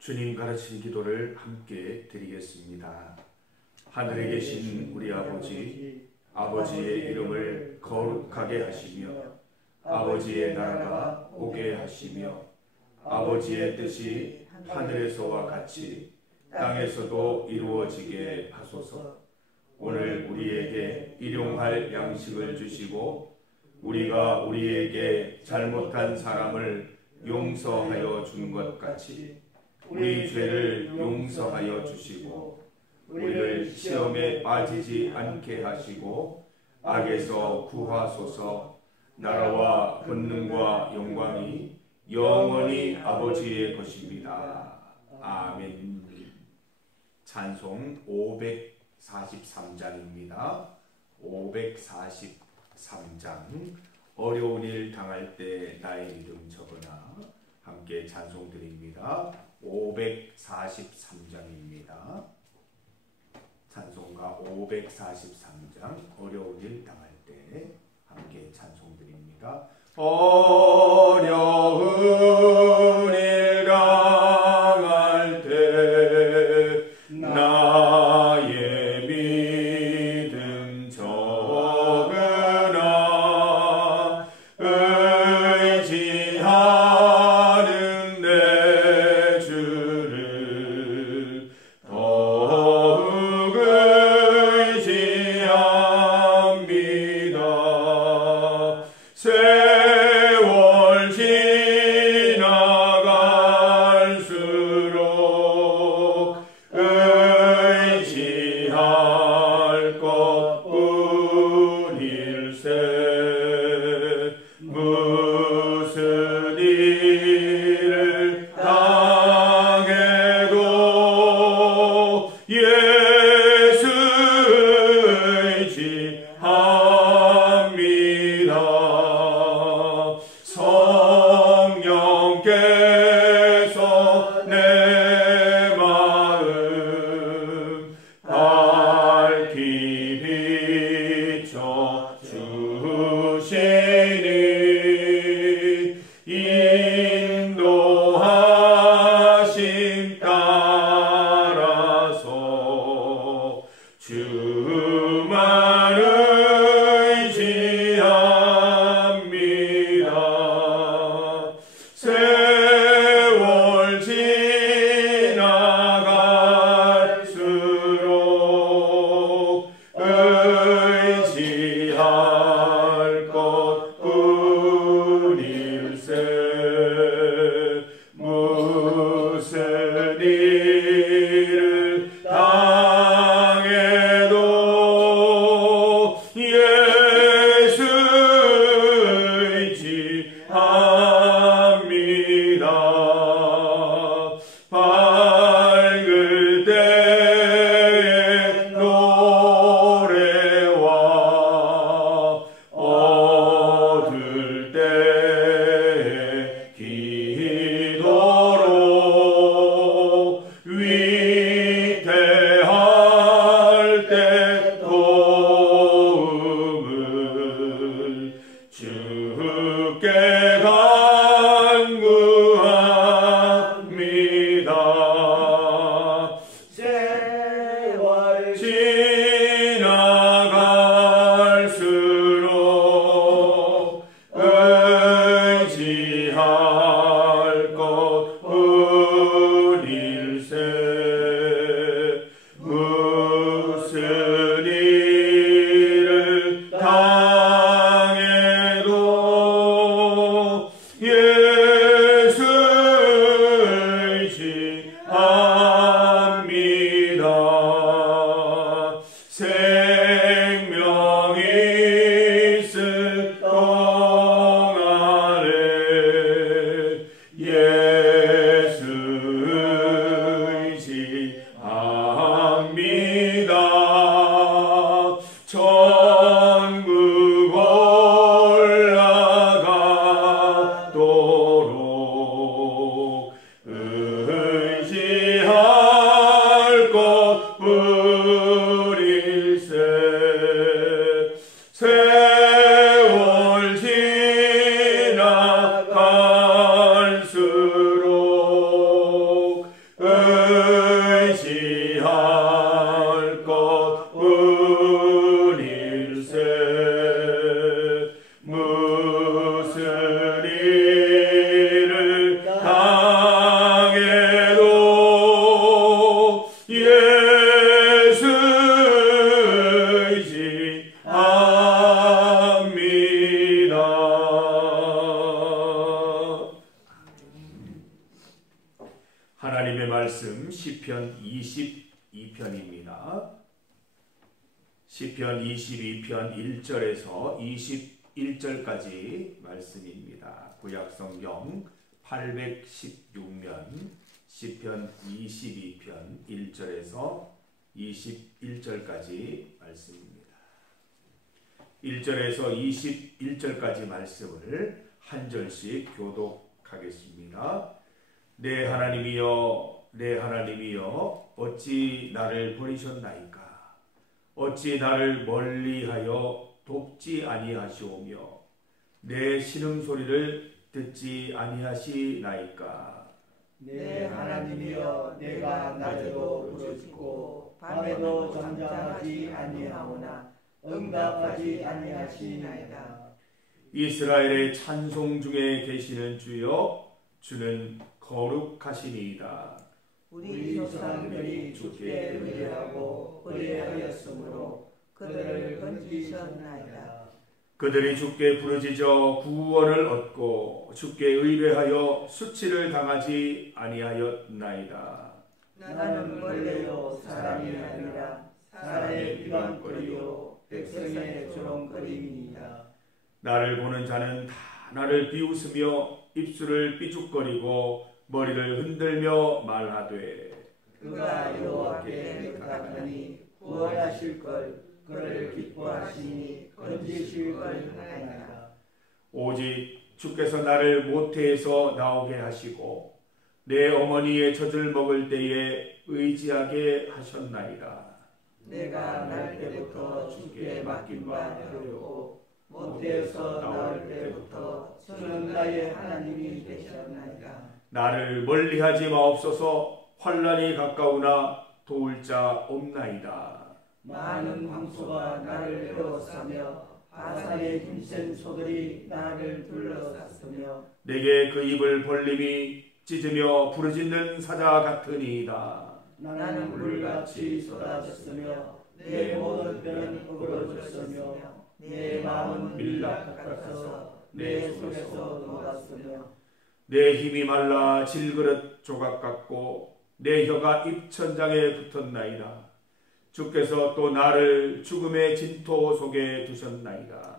주님 가르친 기도를 함께 드리겠습니다. 하늘에 계신 우리 아버지, 아버지의 이름을 거룩하게 하시며 아버지의 나라가 오게 하시며 아버지의 뜻이 하늘에서와 같이 땅에서도 이루어지게 하소서. 오늘 우리에게 일용할 양식을 주시고 우리가 우리에게 잘못한 사람을 용서하여 준 것 같이 우리 죄를 용서하여 주시고 우리를 시험에 빠지지 않게 하시고 악에서 구하소서. 나라와 권능과 영광이 영원히 아버지의 것입니다. 아멘. 찬송 543장입니다. 543장 어려운 일 당할 때 나의 이름 적으나 함께 찬송 드립니다. 543장입니다. 찬송가 543장 어려운 일 당할 때 함께 찬송 드립니다. 어려운 일 당할 때 나의 믿음 적으나 의지하는 내 주를 더욱 의지합니다. 세월 지나갈수록 의지할 것뿐일세. 무슨 일을 당해도 예수 의지합니다. 성령께서 내 마음 밝히 비춰 주시니 인도하심 따라서 주만 의지합니다. 세월 지나갈수록 의지할 것뿐일세. 무슨 일을 당해도 예수 의지합니다. 밝을 때의 노래와 어두울 때의 기도로 위태할 때 도움을 주께 간구합니다. 세월 지나갈수록 의지할 것뿐일세. 무슨 일을 당해도 예수 의지합니다. 생명이 있을 동안에 하나님의 말씀 시편 22편입니다. 시편 22편 1절에서 21절까지 말씀입니다. 구약성경 816면 시편 22편 1절에서 21절까지 말씀입니다. 1절에서 21절까지 말씀을 한 절씩 교독하겠습니다. 내 하나님이여, 내 하나님이여, 어찌 나를 버리셨나이까? 어찌 나를 멀리하여 돕지 아니하시오며 내 신음소리를 듣지 아니하시나이까? 내 하나님이여, 내가 낮에도 부르짖고 밤에도 잠잠하지 아니하오나 응답하지 아니하시나이다. 이스라엘의 찬송 중에 계시는 주여, 주는 거룩하시니이다. 우리 조상들이 주께 의뢰하고 의뢰하였으므로 그들을 건지셨나이다. 그들이 주께 부르짖어 구원을 얻고 주께 의뢰하여 수치를 당하지 아니하였나이다. 나는 원래요 사람이 아니라 사람의 비방거리요 백성의 조롱거림이니이다. 나를 보는 자는 다 나를 비웃으며 입술을 삐죽거리고 머리를 흔들며 말하되 그가 여호와께 부탁하니 구원하실 걸 그를 기뻐하시니 건지실 걸 하나이다. 오직 주께서 나를 모태에서 나오게 하시고 내 어머니의 젖을 먹을 때에 의지하게 하셨나이다. 내가 날 때부터 주께 맡긴 바 되었고 모태에서 나올 때부터 주는 나의 하나님이 되셨나이다. 나를 멀리하지 마옵소서. 환난이 가까우나 도울 자 없나이다. 많은 황소가 나를 에워싸며 바산의 힘센 소들이 나를 둘러쌌으며 내게 그 입을 벌림이 찢으며 부르짖는 사자 같으니이다. 나는 물같이 쏟아졌으며 내 모든 뼈는 어그러졌으며 내 마음은 밀랍 같아서 내 속에서 녹았으며 내 힘이 말라 질그릇 조각 같고 내 혀가 입천장에 붙었나이다. 주께서 또 나를 죽음의 진토 속에 두셨나이다.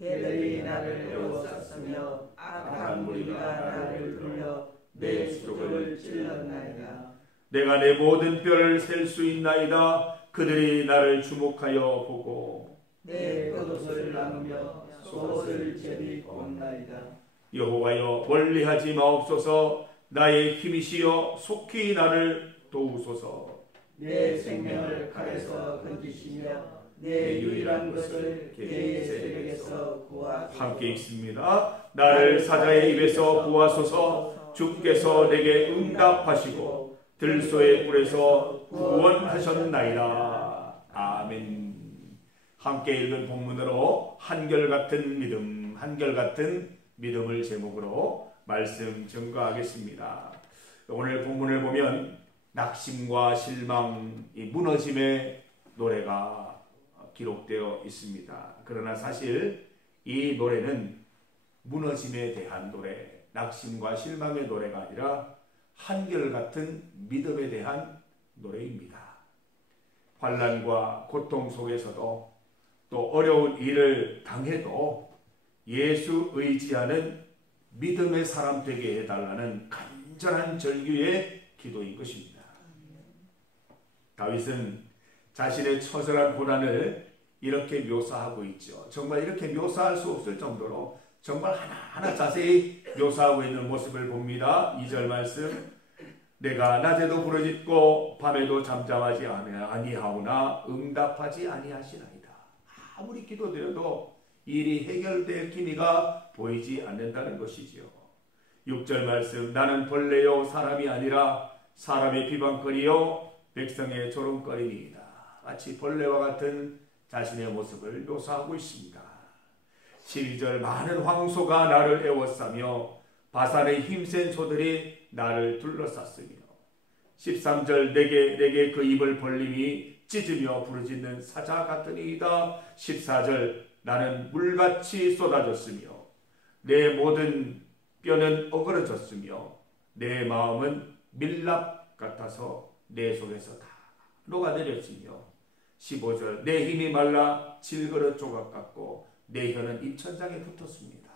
개들이 나를 에워쌌으며 악한 무리가 나를 돌려 내 수족을 찔렀나이다. 내가 내 모든 뼈를 셀 수 있나이다. 그들이 나를 주목하여 보고 내 겉옷을 나누며 속옷을 제비곤나이다. 여호와여, 멀리하지 마옵소서. 나의 힘이시여 속히 나를 도우소서. 내 생명을 칼에서 건지시며 내 유일한 것을 개의 세력에서 구하소서. 함께 읽습니다. 나를 사자의 입에서 구하소서. 주께서 내게 응답하시고 들소의 뿔에서 구원하셨나이다. 아멘. 함께 읽은 본문으로 한결같은 믿음, 한결같은 믿음을 제목으로 말씀 증거하겠습니다. 오늘 본문을 보면 낙심과 실망, 이 무너짐의 노래가 기록되어 있습니다. 그러나 사실 이 노래는 무너짐에 대한 노래, 낙심과 실망의 노래가 아니라 한결같은 믿음에 대한 노래입니다. 환난과 고통 속에서도 또 어려운 일을 당해도 예수 의지하는 믿음의 사람 되게 해달라는 간절한 절규의 기도인 것입니다. 다윗은 자신의 처절한 고난을 이렇게 묘사하고 있죠. 정말 이렇게 묘사할 수 없을 정도로 정말 하나하나 자세히 묘사하고 있는 모습을 봅니다. 2절 말씀, 내가 낮에도 부르짖고 밤에도 잠잠하지 아니하오나 응답하지 아니하시나이다. 아무리 기도드려도 일이 해결될 기미가 보이지 않는다는 것이지요. 6절 말씀, 나는 벌레요 사람이 아니라 사람의 비방거리요 백성의 조롱거리니이다. 마치 벌레와 같은 자신의 모습을 묘사하고 있습니다. 12절, 많은 황소가 나를 에워싸며 바산의 힘센 소들이 나를 둘러쌌으며 13절, 내게 그 입을 벌림이 찢으며 부르짖는 사자 같으니이다. 14절, 나는 물같이 쏟아졌으며 내 모든 뼈는 어그러졌으며 내 마음은 밀랍 같아서 내 속에서 다 녹아내렸으며 15절 내 힘이 말라 질그릇 조각 같고 내 혀는 입천장에 붙었습니다.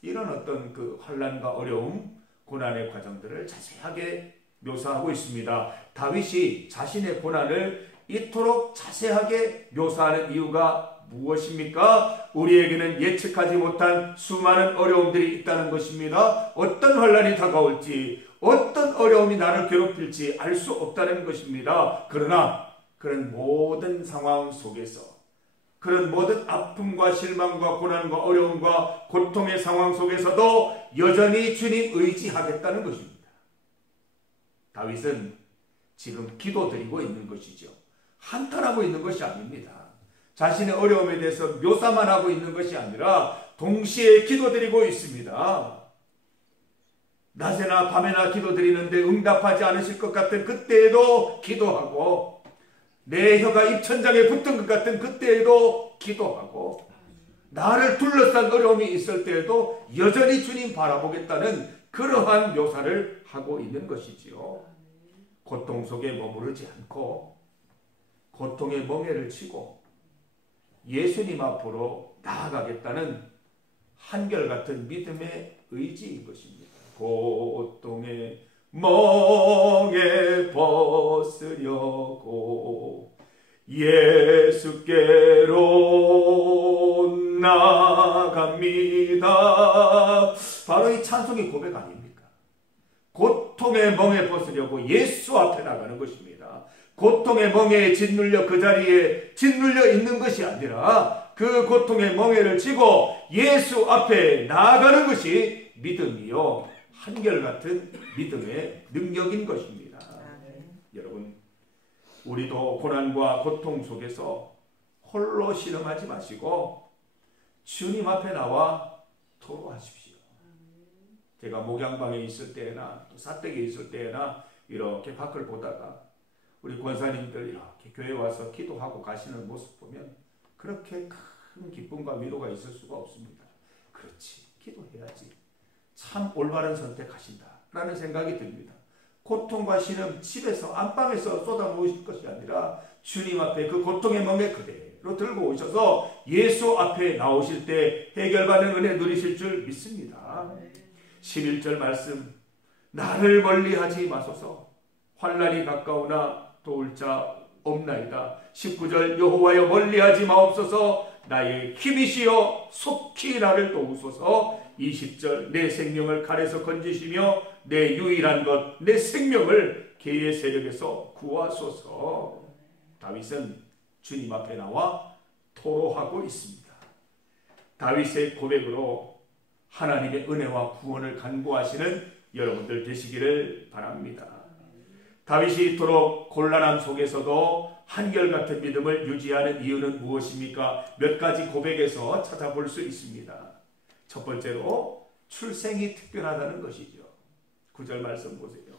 이런 어떤 그 환난과 어려움, 고난의 과정들을 자세하게 묘사하고 있습니다. 다윗이 자신의 고난을 이토록 자세하게 묘사하는 이유가 무엇입니까? 우리에게는 예측하지 못한 수많은 어려움들이 있다는 것입니다. 어떤 환난이 다가올지, 어떤 어려움이 나를 괴롭힐지 알 수 없다는 것입니다. 그러나 그런 모든 상황 속에서, 그런 모든 아픔과 실망과 고난과 어려움과 고통의 상황 속에서도 여전히 주님 의지하겠다는 것입니다. 다윗은 지금 기도드리고 있는 것이죠. 한탄하고 있는 것이 아닙니다. 자신의 어려움에 대해서 묘사만 하고 있는 것이 아니라 동시에 기도드리고 있습니다. 낮에나 밤에나 기도드리는데 응답하지 않으실 것 같은 그때에도 기도하고, 내 혀가 입천장에 붙은 것 같은 그때에도 기도하고, 나를 둘러싼 어려움이 있을 때에도 여전히 주님 바라보겠다는 그러한 묘사를 하고 있는 것이지요. 고통 속에 머무르지 않고 고통의 멍에를 치고 예수님 앞으로 나아가겠다는 한결같은 믿음의 의지인 것입니다. 고통의 멍에 벗으려고 예수께로 나갑니다. 바로 이 찬송의 고백 아닙니까? 고통의 멍에 벗으려고 예수 앞에 나가는 것입니다. 고통의 멍에에 짓눌려 그 자리에 짓눌려 있는 것이 아니라 그 고통의 멍에를 지고 예수 앞에 나아가는 것이 믿음이요, 한결같은 믿음의 능력인 것입니다. 여러분, 우리도 고난과 고통 속에서 홀로 신음하지 마시고 주님 앞에 나와 토로하십시오. 제가 목양방에 있을 때나 또 사택에 있을 때나 이렇게 밖을 보다가 우리 권사님들 이렇게 교회 와서 기도하고 가시는 모습 보면 그렇게 큰 기쁨과 위로가 있을 수가 없습니다. 그렇지, 기도해야지. 참 올바른 선택하신다 라는 생각이 듭니다. 고통과 신음 집에서 안방에서 쏟아놓으실 것이 아니라 주님 앞에 그 고통의 멍에 그대로 들고 오셔서 예수 앞에 나오실 때 해결받는 은혜 누리실 줄 믿습니다. 11절 말씀, 나를 멀리하지 마소서 환난이 가까우나 도울 자 없나이다. 19절 여호와여 멀리하지 마옵소서 나의 힘이시여 속히 나를 도우소서. 20절 내 생명을 칼에서 건지시며 내 유일한 것 내 생명을 개의 세력에서 구하소서. 다윗은 주님 앞에 나와 토로하고 있습니다. 다윗의 고백으로 하나님의 은혜와 구원을 간구하시는 여러분들 되시기를 바랍니다. 다윗이 이토록 곤란함 속에서도 한결같은 믿음을 유지하는 이유는 무엇입니까? 몇 가지 고백에서 찾아볼 수 있습니다. 첫 번째로 출생이 특별하다는 것이죠. 9절 말씀 보세요.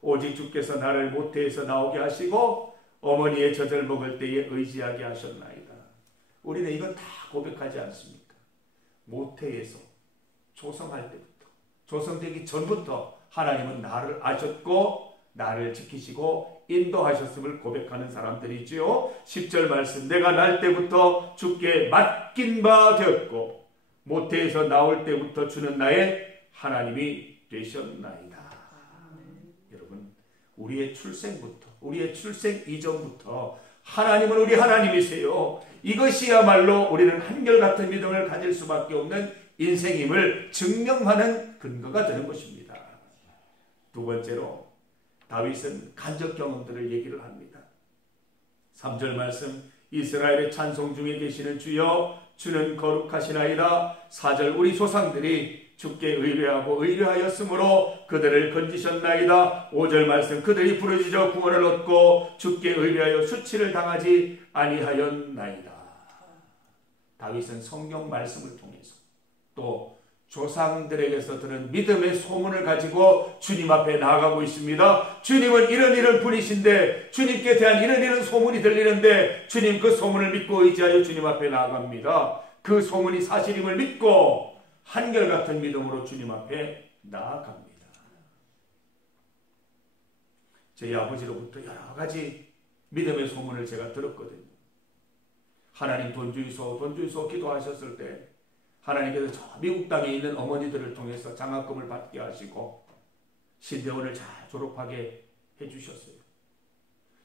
오직 주께서 나를 모태에서 나오게 하시고 어머니의 젖을 먹을 때에 의지하게 하셨나이다. 우리는 이건 다 고백하지 않습니까? 모태에서 조성할 때부터, 조성되기 전부터 하나님은 나를 아셨고 나를 지키시고 인도하셨음을 고백하는 사람들이지요. 10절 말씀, 내가 날 때부터 주께 맡긴 바 되었고 모태에서 나올 때부터 주는 나의 하나님이 되셨나이다. 여러분, 우리의 출생부터, 우리의 출생 이전부터 하나님은 우리 하나님이세요. 이것이야말로 우리는 한결같은 믿음을 가질 수밖에 없는 인생임을 증명하는 근거가 되는 것입니다. 두 번째로 다윗은 간접 경험들을 얘기를 합니다. 3절 말씀, 이스라엘의 찬송 중에 계시는 주여 주는 거룩하시나이다. 4절 우리 조상들이 주께 의뢰하고 의뢰하였으므로 그들을 건지셨나이다. 5절 말씀, 그들이 부르짖어 구원을 얻고 주께 의뢰하여 수치를 당하지 아니하였나이다. 다윗은 성경 말씀을 통해서 또 조상들에게서 들은 믿음의 소문을 가지고 주님 앞에 나아가고 있습니다. 주님은 이런 분이신데, 주님께 대한 이런 소문이 들리는데 주님 그 소문을 믿고 의지하여 주님 앞에 나아갑니다. 그 소문이 사실임을 믿고 한결같은 믿음으로 주님 앞에 나아갑니다. 제 아버지로부터 여러 가지 믿음의 소문을 제가 들었거든요. 하나님 돈주이소 기도하셨을 때 하나님께서 저 미국 땅에 있는 어머니들을 통해서 장학금을 받게 하시고 신대원을 잘 졸업하게 해주셨어요.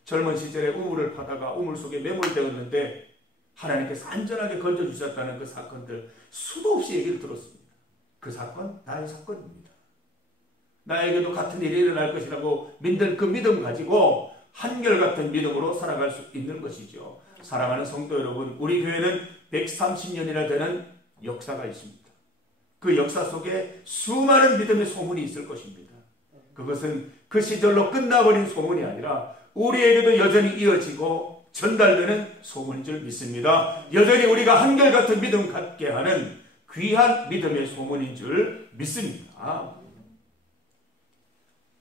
젊은 시절에 우물을 파다가 우물 속에 매몰되었는데 하나님께서 안전하게 건져주셨다는 그 사건들 수도 없이 얘기를 들었습니다. 그 사건 나의 사건입니다. 나에게도 같은 일이 일어날 것이라고 믿는 그 믿음 가지고 한결같은 믿음으로 살아갈 수 있는 것이죠. 사랑하는 성도 여러분, 우리 교회는 130년이나 되는 역사가 있습니다. 그 역사 속에 수많은 믿음의 소문이 있을 것입니다. 그것은 그 시절로 끝나버린 소문이 아니라 우리에게도 여전히 이어지고 전달되는 소문인 줄 믿습니다. 여전히 우리가 한결같은 믿음 갖게 하는 귀한 믿음의 소문인 줄 믿습니다.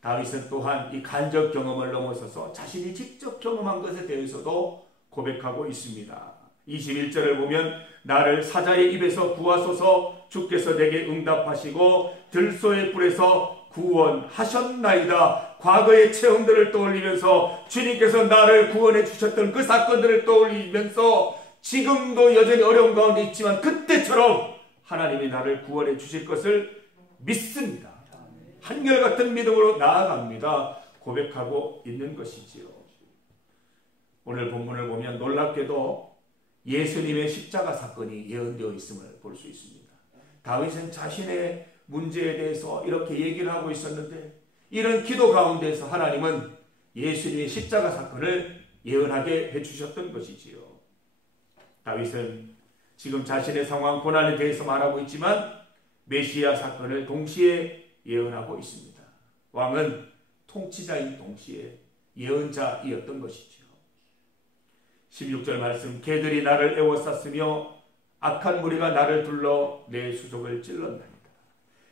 다윗은 또한 이 간접 경험을 넘어서서 자신이 직접 경험한 것에 대해서도 고백하고 있습니다. 21절을 보면 나를 사자의 입에서 구하소서 주께서 내게 응답하시고 들소의 불에서 구원하셨나이다. 과거의 체험들을 떠올리면서 주님께서 나를 구원해 주셨던 그 사건들을 떠올리면서 지금도 여전히 어려운 가운데 있지만 그때처럼 하나님이 나를 구원해 주실 것을 믿습니다. 한결같은 믿음으로 나아갑니다. 고백하고 있는 것이지요. 오늘 본문을 보면 놀랍게도 예수님의 십자가 사건이 예언되어 있음을 볼 수 있습니다. 다윗은 자신의 문제에 대해서 이렇게 얘기를 하고 있었는데 이런 기도 가운데서 하나님은 예수님의 십자가 사건을 예언하게 해주셨던 것이지요. 다윗은 지금 자신의 상황 고난에 대해서 말하고 있지만 메시아 사건을 동시에 예언하고 있습니다. 왕은 통치자인 동시에 예언자이었던 것이죠. 16절 말씀, 개들이 나를 애워쌌으며 악한 무리가 나를 둘러 내 수족을 찔렀나이다.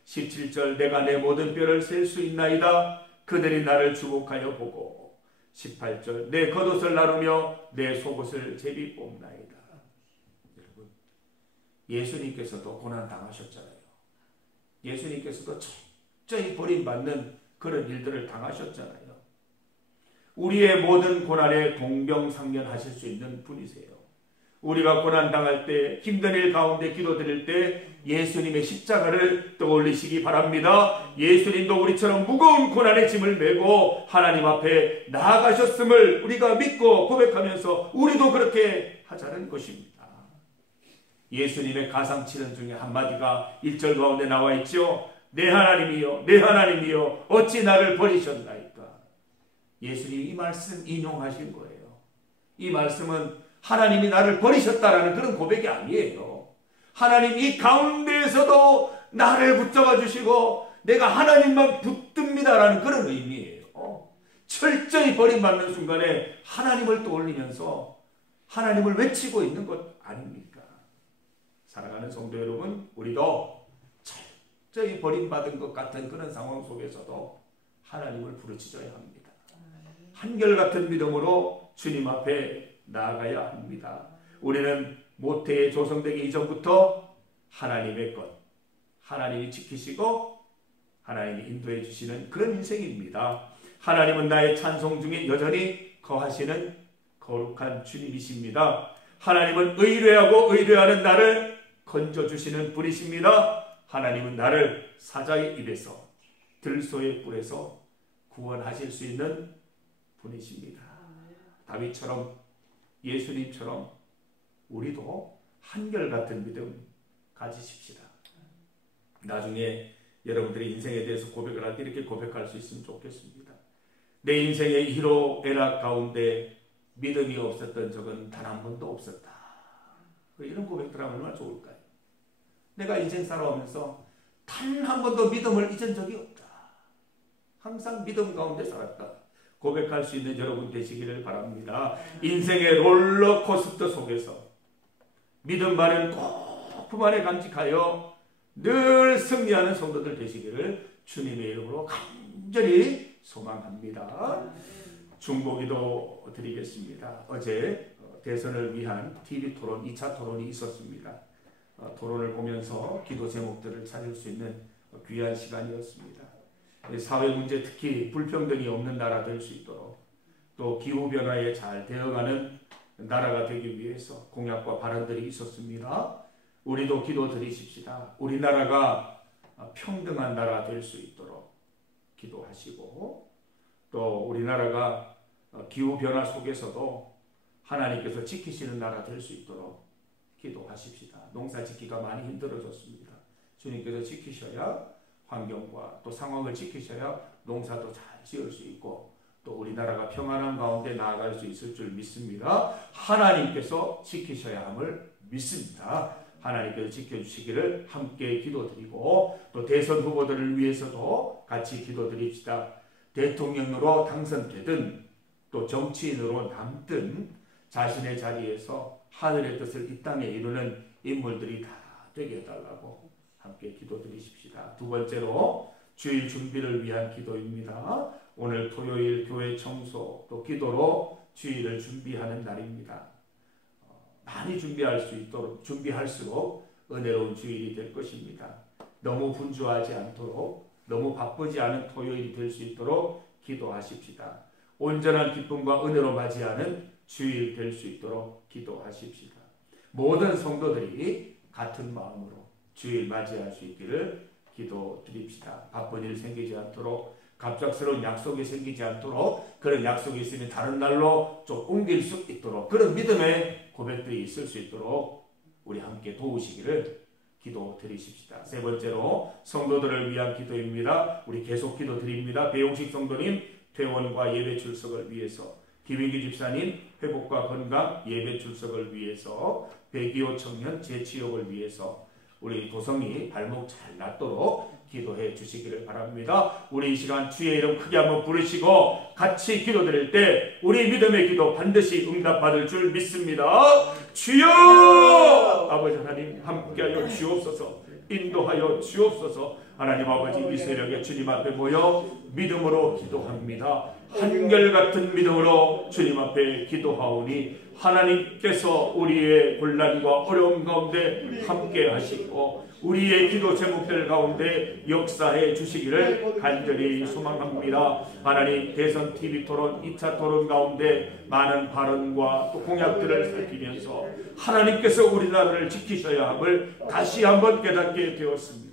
17절, 내가 내 모든 뼈를 셀 수 있나이다. 그들이 나를 주목하여 보고. 18절, 내 겉옷을 나누며 내 속옷을 제비 뽑나이다. 여러분, 예수님께서도 고난 당하셨잖아요. 예수님께서도 철저히 버림받는 그런 일들을 당하셨잖아요. 우리의 모든 고난에 동병상련하실 수 있는 분이세요. 우리가 고난당할 때, 힘든 일 가운데 기도드릴 때 예수님의 십자가를 떠올리시기 바랍니다. 예수님도 우리처럼 무거운 고난의 짐을 메고 하나님 앞에 나아가셨음을 우리가 믿고 고백하면서 우리도 그렇게 하자는 것입니다. 예수님의 가상치는 중에 한마디가 1절 가운데 나와 있죠. 내 하나님이여, 내 하나님이여, 어찌 나를 버리셨나이까. 예수님이 이 말씀 인용하신 거예요. 이 말씀은 하나님이 나를 버리셨다라는 그런 고백이 아니에요. 하나님 이 가운데에서도 나를 붙잡아 주시고 내가 하나님만 붙듭니다라는 그런 의미예요. 철저히 버림받는 순간에 하나님을 떠올리면서 하나님을 외치고 있는 것 아닙니까? 사랑하는 성도 여러분, 우리도 철저히 버림받은 것 같은 그런 상황 속에서도 하나님을 부르짖어야 합니다. 한결같은 믿음으로 주님 앞에 나아가야 합니다. 우리는 모태에 조성되기 이전부터 하나님의 것, 하나님이 지키시고 하나님이 인도해 주시는 그런 인생입니다. 하나님은 나의 찬송 중에 여전히 거하시는 거룩한 주님이십니다. 하나님은 의뢰하고 의뢰하는 나를 건져주시는 분이십니다. 하나님은 나를 사자의 입에서 들소의 뿔에서 구원하실 수 있는 분이십니다. 다윗처럼 예수님처럼 우리도 한결같은 믿음 가지십시다. 나중에 여러분들이 인생에 대해서 고백을 할 때 이렇게 고백할 수 있으면 좋겠습니다. 내 인생의 희로애락 가운데 믿음이 없었던 적은 단 한 번도 없었다. 이런 고백들 하면 얼마나 좋을까요? 내가 인생 살아오면서 단 한 번도 믿음을 잊은 적이 없다. 항상 믿음 가운데 살았다. 고백할 수 있는 여러분 되시기를 바랍니다. 인생의 롤러코스터 속에서 믿음만은 꼭 품 안에 간직하여 늘 승리하는 성도들 되시기를 주님의 이름으로 간절히 소망합니다. 중보기도 드리겠습니다. 어제 대선을 위한 TV 토론 2차 토론이 있었습니다. 토론을 보면서 기도 제목들을 찾을 수 있는 귀한 시간이었습니다. 사회 문제, 특히 불평등이 없는 나라 될 수 있도록, 또 기후변화에 잘 대응하는 나라가 되기 위해서 공약과 발언들이 있었습니다. 우리도 기도 드리십시다. 우리나라가 평등한 나라 될 수 있도록 기도하시고, 또 우리나라가 기후변화 속에서도 하나님께서 지키시는 나라 될 수 있도록 기도하십시다. 농사 짓기가 많이 힘들어졌습니다. 주님께서 지키셔야 환경과 또 상황을 지키셔야 농사도 잘 지을 수 있고, 또 우리나라가 평안한 가운데 나아갈 수 있을 줄 믿습니다. 하나님께서 지키셔야 함을 믿습니다. 하나님께서 지켜주시기를 함께 기도드리고, 또 대선 후보들을 위해서도 같이 기도드립시다. 대통령으로 당선되든 또 정치인으로 남든 자신의 자리에서 하늘의 뜻을 이 땅에 이루는 인물들이 다 되게 해달라고 함께 기도드리십시다. 두 번째로 주일 준비를 위한 기도입니다. 오늘 토요일 교회 청소 또 기도로 주일을 준비하는 날입니다. 많이 준비할수록 은혜로운 주일이 될 것입니다. 너무 분주하지 않도록, 너무 바쁘지 않은 토요일이 될 수 있도록 기도하십시다. 온전한 기쁨과 은혜로 맞이하는 주일 될 수 있도록 기도하십시다. 모든 성도들이 같은 마음으로 주일 맞이할 수 있기를 기도드립시다. 바쁜 일 생기지 않도록, 갑작스러운 약속이 생기지 않도록, 그런 약속이 있으면 다른 날로 좀 옮길 수 있도록, 그런 믿음의 고백들이 있을 수 있도록 우리 함께 도우시기를 기도드리십시다. 세 번째로 성도들을 위한 기도입니다. 우리 계속 기도드립니다. 배용식 성도님 퇴원과 예배 출석을 위해서, 김인규 집사님 회복과 건강 예배 출석을 위해서, 백이호 청년 재취업을 위해서 우리 도성이 발목 잘 낫도록 기도해 주시기를 바랍니다. 우리 이 시간 주의 이름 크게 한번 부르시고 같이 기도드릴 때 우리 믿음의 기도 반드시 응답받을 줄 믿습니다. 주여! 아버지 하나님 함께하여 주옵소서, 인도하여 주옵소서. 하나님 아버지 이 새벽에 주님 앞에 모여 믿음으로 기도합니다. 한결같은 믿음으로 주님 앞에 기도하오니 하나님께서 우리의 곤란과 어려움 가운데 함께 하시고 우리의 기도 제목들 가운데 역사해 주시기를 간절히 소망합니다. 하나님 대선 TV 토론 2차 토론 가운데 많은 발언과 또 공약들을 살피면서 하나님께서 우리나라를 지키셔야 함을 다시 한번 깨닫게 되었습니다.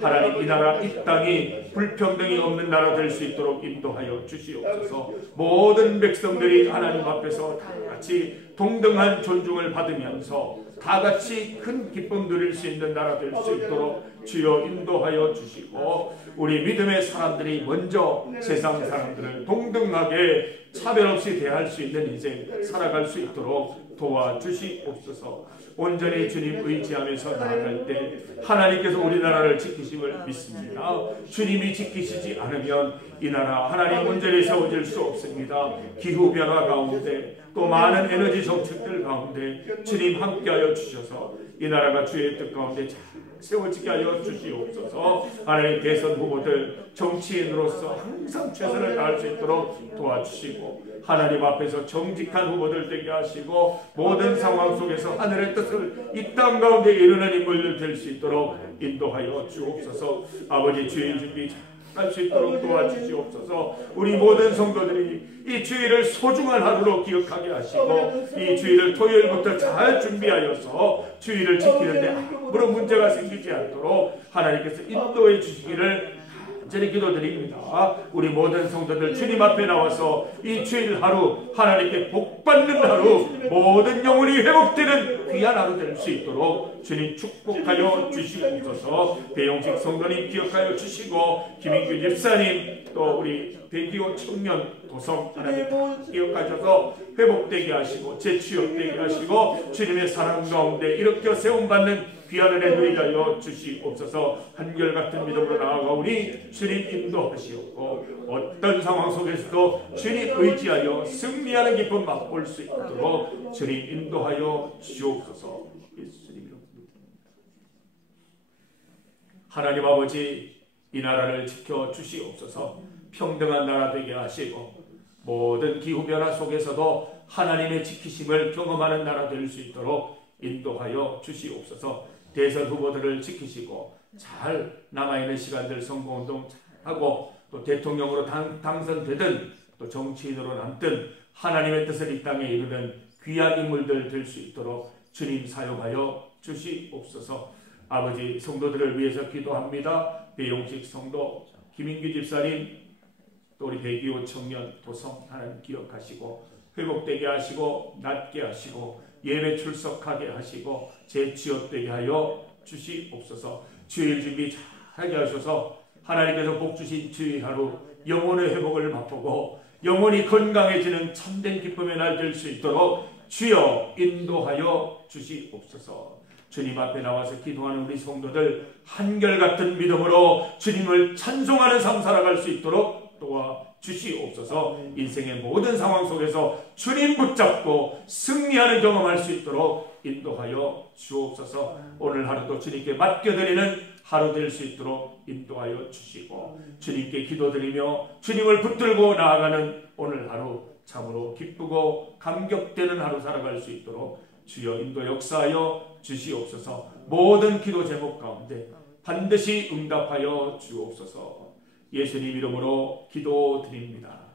하나님 이 나라 이 땅이 불평등이 없는 나라 될 수 있도록 인도하여 주시옵소서. 모든 백성들이 하나님 앞에서 다 같이 동등한 존중을 받으면서 다 같이 큰 기쁨 누릴 수 있는 나라 될 수 있도록 주여 인도하여 주시고, 우리 믿음의 사람들이 먼저 세상 사람들을 동등하게 차별 없이 대할 수 있는 인생 살아갈 수 있도록 도와주시옵소서. 온전히 주님 의지하면서 나아갈 때 하나님께서 우리나라를 지키심을 믿습니다. 주님이 지키시지 않으면 이 나라 하나님 온전히 세워질 수 없습니다. 기후변화 가운데 또 많은 에너지 정책들 가운데 주님 함께하여 주셔서 이 나라가 주의 뜻 가운데 잘 세워지게 하여 주시옵소서. 하나님 대선 후보들 정치인으로서 항상 최선을 다할 수 있도록 도와주시고 하나님 앞에서 정직한 후보들 되게 하시고 모든 상황 속에서 하늘의 뜻을 이 땅 가운데 이루는 인물들 될 수 있도록 인도하여 주옵소서. 아버지 주일 준비 할 수 있도록 도와주시옵소서. 우리 모든 성도들이 이 주일을 소중한 하루로 기억하게 하시고 이 주일을 토요일부터 잘 준비하여서 주일을 지키는데 아무런 문제가 생기지 않도록 하나님께서 인도해 주시기를 간절히 기도드립니다. 우리 모든 성도들 주님 앞에 나와서 이 주일 하루 하나님께 복받는 하루, 모든 영혼이 회복되는 귀한 하루 될 수 있도록 주님 축복하여 주시옵소서. 배용식 성도님 기억하여 주시고 김인규 집사님 또 우리 백이호 청년 도성 하나님 기억하셔서 회복되게 하시고 재취업되게 하시고 주님의 사랑 가운데 일으켜 세움받는 귀한 은혜 누리게 하여 주시옵소서. 한결같은 믿음으로 나아가오니 주님 인도하시옵고 어떤 상황 속에서도 주님 의지하여 승리하는 기쁨 맛볼 수 있도록 주님 인도하여 주옵소서. 예수님 이름 하나님 아버지 이 나라를 지켜 주시옵소서. 평등한 나라 되게 하시고 모든 기후변화 속에서도 하나님의 지키심을 경험하는 나라 될 수 있도록 인도하여 주시옵소서. 대선 후보들을 지키시고 잘 남아있는 시간들 선거운동 잘하고 또 대통령으로 당선되든 또 정치인으로 남든 하나님의 뜻을 이 땅에 이루는 귀한 인물들 될 수 있도록 주님 사용하여 주시옵소서. 아버지, 성도들을 위해서 기도합니다. 배용식 성도, 김인규 집사님, 또 우리 배기호 청년 도성 하나님 기억하시고 회복되게 하시고 낫게 하시고 예배 출석하게 하시고 재취업되게 하여 주시옵소서. 주일 준비 잘하게 하셔서 하나님께서 복 주신 주일 하루 영혼의 회복을 맛보고 영혼이 건강해지는 참된 기쁨의 날 될 수 있도록 주여 인도하여 주시옵소서. 주님 앞에 나와서 기도하는 우리 성도들 한결같은 믿음으로 주님을 찬송하는 삶 살아갈 수 있도록 도와주시옵소서. 인생의 모든 상황 속에서 주님 붙잡고 승리하는 경험할 수 있도록 인도하여 주옵소서. 오늘 하루도 주님께 맡겨드리는 하루 될 수 있도록 인도하여 주시고 주님께 기도드리며 주님을 붙들고 나아가는 오늘 하루 참으로 기쁘고 감격되는 하루 살아갈 수 있도록 주여 인도 역사하여 주시옵소서. 모든 기도 제목 가운데 반드시 응답하여 주옵소서. 예수님 이름으로 기도드립니다.